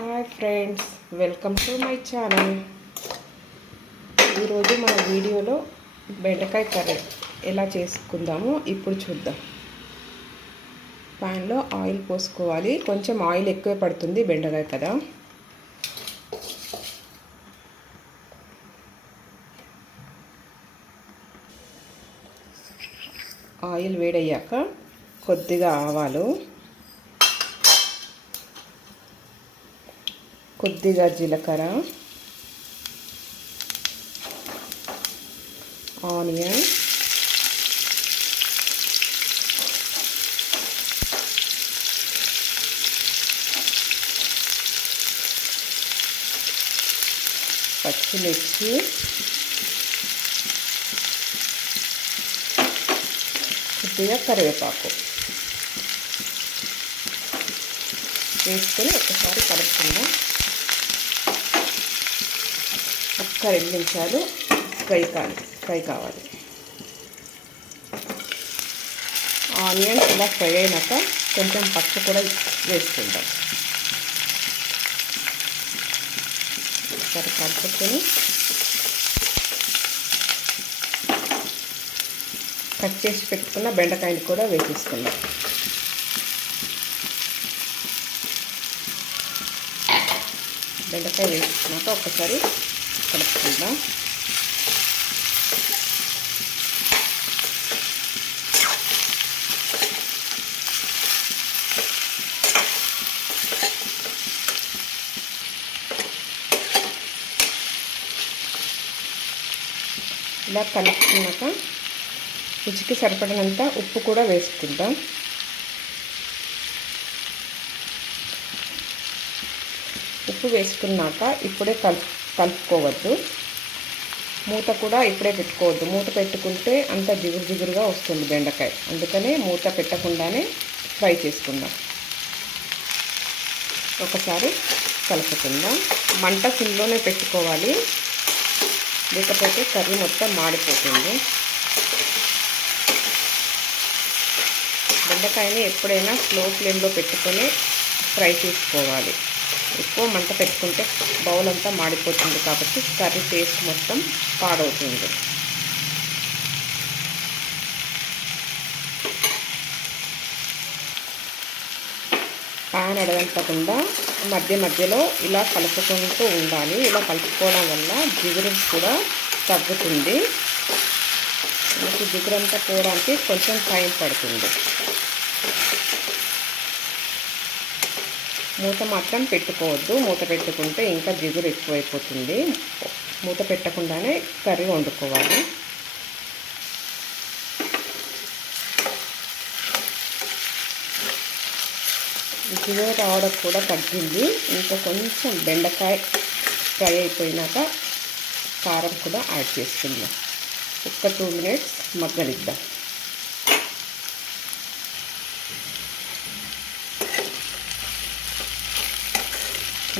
Hi friends, welcome to my channel. ఈరోజు మన వీడియోలో బెండకాయ కర్రీ ఎలా చేసుకుందామో ఇప్పుడు చూద్దాం. ప్యాన్లో ఆయిల్ పోసుకోవాలి. కొంచెం ఆయిల్ ఎక్కువ పడుతుంది, బెండకాయ కదా. ఆయిల్ వేడయ్యాక కొద్దిగా ఆవాలు, కొద్దిగా జీలకర్ర, ఆనియన్, పచ్చిమిర్చి, కొద్దిగా కరివేపాకు వేసుకొని ఒకసారి కలుపుకుందాం. ఒక్క 2 నిమిషాలు ఫ్రై కావాలి. ఆనియన్స్ ఇలా ఫ్రై అయినాక కొంచెం పసుపు కూడా వేసుకుందాం. ఒకసారి కలుపుకొని కట్ చేసి పెట్టుకున్న బెండకాయలు కూడా వేసేసుకుందాం. బెండకాయ వేసుకున్నాక ఒకసారి కలుపుకుందాం. ఇలా కలుపుకున్నాక రుచికి సరిపడినంత ఉప్పు కూడా వేసుకుందాం. ఉప్పు వేసుకున్నాక ఇప్పుడే కలుపుకోవద్దు. మూత కూడా ఇప్పుడే పెట్టుకోవద్దు. మూత పెట్టుకుంటే అంత జిగురుగా వస్తుంది బెండకాయ. అందుకనే మూత పెట్టకుండానే ఫ్రై చేసుకుందాం. ఒకసారి కలుపుకుందాం. మంట సిమ్లోనే పెట్టుకోవాలి, లేకపోతే కర్రీ మొత్తం మాడిపోతుంది. బెండకాయని ఎప్పుడైనా స్లో ఫ్లేమ్లో పెట్టుకొని ఫ్రై చేసుకోవాలి. ఎక్కువ మంట పెట్టుకుంటే బౌల్ అంతా మాడిపోతుంది, కాబట్టి కర్రీ టేస్ట్ మొత్తం పాడవుతుంది. ప్యాన్ అడగంటకుండా మధ్యలో ఇలా కలుపుకుంటూ ఉండాలి. ఇలా కలుపుకోవడం వల్ల జిగురు కూడా తగ్గుతుంది. మనకి జిగురు అంతా పోవడానికి కొంచెం టైం పడుతుంది. మూత మాత్రం పెట్టుకోవద్దు. మూత పెట్టుకుంటే ఇంకా జిగురు ఎక్కువైపోతుంది. మూత పెట్టకుండానే కర్రీ వండుకోవాలి. జిగురు రావడం కూడా తగ్గింది. ఇంకా కొంచెం బెండకాయ ఫ్రై అయిపోయినాక కారం కూడా యాడ్ చేసుకుందాం. ఒక్క 2 మినిట్స్ మగ్గనిద్దాం.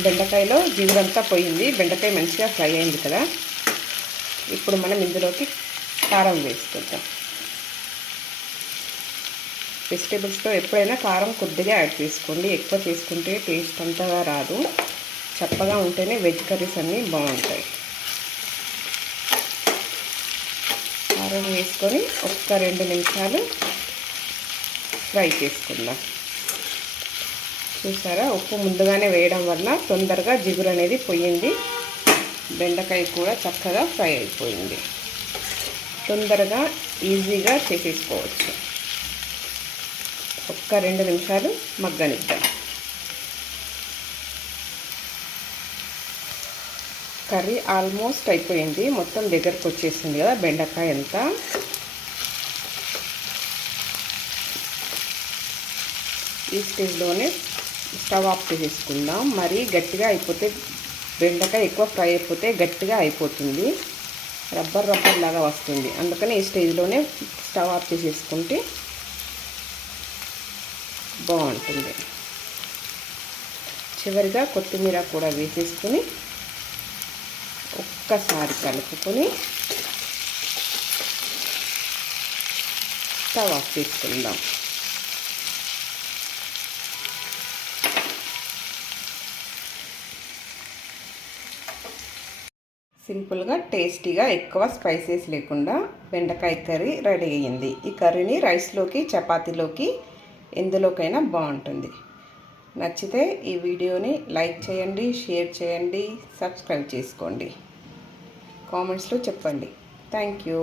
బెండకాయలో జిగురంతా పోయింది. బెండకాయ మంచిగా ఫ్రై అయింది కదా. ఇప్పుడు మనం ఇందులోకి కారం వేసుకుందాం. వెజిటేబుల్స్తో ఎప్పుడైనా కారం కొద్దిగా యాడ్ చేసుకోండి. ఎక్కువ చేసుకుంటే టేస్ట్ అంతగా రాదు. చప్పగా ఉంటేనే వెజ్ కర్రీస్ అన్నీ బాగుంటాయి. కారం వేసుకొని ఒక్క 2 నిమిషాలు ఫ్రై చేసుకుందాం. చూసారా, ఉప్పు ముందుగానే వేయడం వల్ల తొందరగా జిగురు అనేది పోయింది. బెండకాయ కూడా చక్కగా ఫ్రై అయిపోయింది. తొందరగా ఈజీగా చేసేసుకోవచ్చు. ఒక్క 2 నిమిషాలు మగ్గనిద్దాం. కర్రీ ఆల్మోస్ట్ అయిపోయింది. మొత్తం దగ్గరకు వచ్చేసింది కదా బెండకాయ అంతా. ఈ స్టేజ్లోనే స్టవ్ ఆఫ్ చేసేసుకుందాం. మరీ గట్టిగా అయిపోతే బెండకాయ ఎక్కువ ఫ్రై అయిపోతే గట్టిగా అయిపోతుంది, రబ్బర్ లాగా వస్తుంది. అందుకని ఈ స్టేజ్లోనే స్టవ్ ఆఫ్ చేసేసుకుంటే బాగుంటుంది. చివరిగా కొత్తిమీర కూడా వేసేసుకొని ఒక్కసారి కలుపుకొని స్టవ్ ఆఫ్ చేసుకుందాం. సింపుల్గా టేస్టీగా ఎక్కువ స్పైసెస్ లేకుండా బెండకాయ కర్రీ రెడీ అయ్యింది. ఈ కర్రీని రైస్లోకి చపాతీలోకి ఎందులోకైనా బాగుంటుంది. నచ్చితే ఈ వీడియోని లైక్ చేయండి, షేర్ చేయండి, సబ్స్క్రైబ్ చేసుకోండి, కామెంట్స్లో చెప్పండి. Thank you.